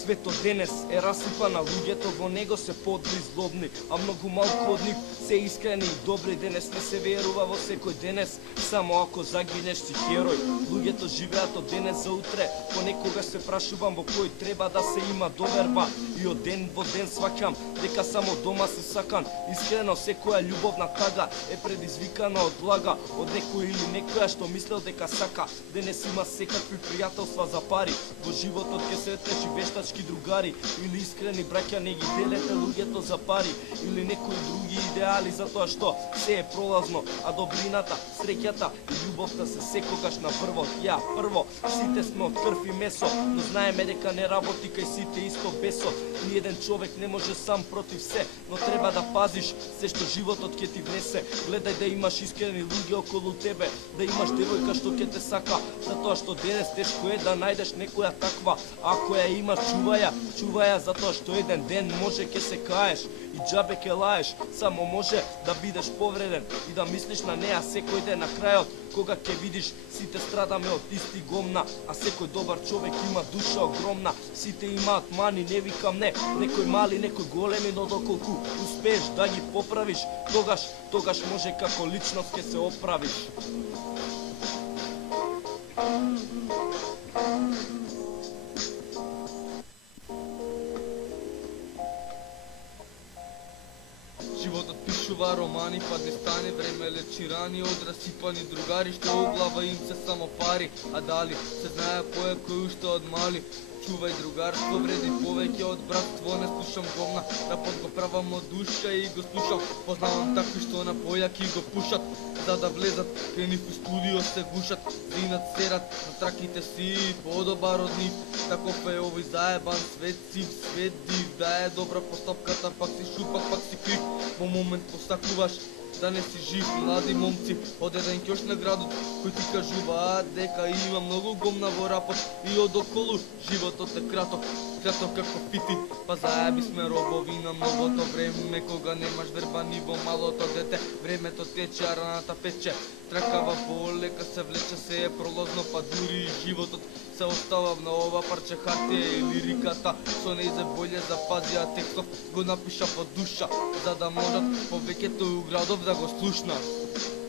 Светот денес е расипана, луѓето во него се подли злобни, а многу малку од нив се искрени и добри. Денес не се верува во секој денес, само ако загинеш си херој. Луѓето живеат од денес за утре, понекогаш се прашувам во кој треба да се има доверба. И од ден во ден сваќам дека само дома се сакан. Искрено секоја љубовна тага е предизвикана од лага, од некој или некоја што мислел дека сака. Денес има секакви пријателства за пари, во животот ќе се треши вештачки другари, или искрени браќа не ги делете луѓето за пари, или некои други идеали, затоа што се е пролазно, а добрината, среќата и љубовта се секогаш на прво. Ја прво, сите сме од крв и месо, но знаеме дека не работи кај сите исто бесо. Ни еден човек не може сам против се, но треба да пазиш се што животот ќе ти внесе. Гледај да имаш искрени луѓе околу тебе, да имаш девојка што ќе те сака, затоа што денес тешко е да најдеш некоја таква. Ако ја имаш, чуваја, затоа што еден ден може ќе се каеш и џабе ќе лаеш. Само може да бидеш повреден и да мислиш на неа секој ден. На крајот, кога ќе видиш сите страдаме од исти гомна, а секој добар човек има душа огромна. Сите имаат мани, не викам не, некој мали, некој големи, но доколку успееш да ги поправиш, тогаш може како личност ќе се оправиш. Животот пишува романи, па не стане време лечи рани од расипани другари што у глава им се само пари. А дали се знае кој е кој уште од мали? Чувај другарство вреди повеќе од братство. Не слушам гомна, рапот го правам од душа и го слушам. Познавам такви што на појаки го пушат, за да влезат кај нив у студио се гушат. Зинат серат на траките си подобар од нив. Таков е овој заебан свет, сив свет див. Да е добра постапката, пак си шупак, пак си крив. Во момент посакуваш да не си жив. Млади момци од еден ќош на градот кои ти кажуваат дека има многу гомна во рапот и од околу животот е краток како фити. Па заеби сме робови на новото време, кога немаш верба ни во малото дете. Времето тече, а раната пече, тракава полека се влече, се е пролозно, па дури и животот се остава на ова парче хартија и лириката. Со нејзе болje запазија текстов, го напиша по душа, за да можат повеќето у градов да го слушнат.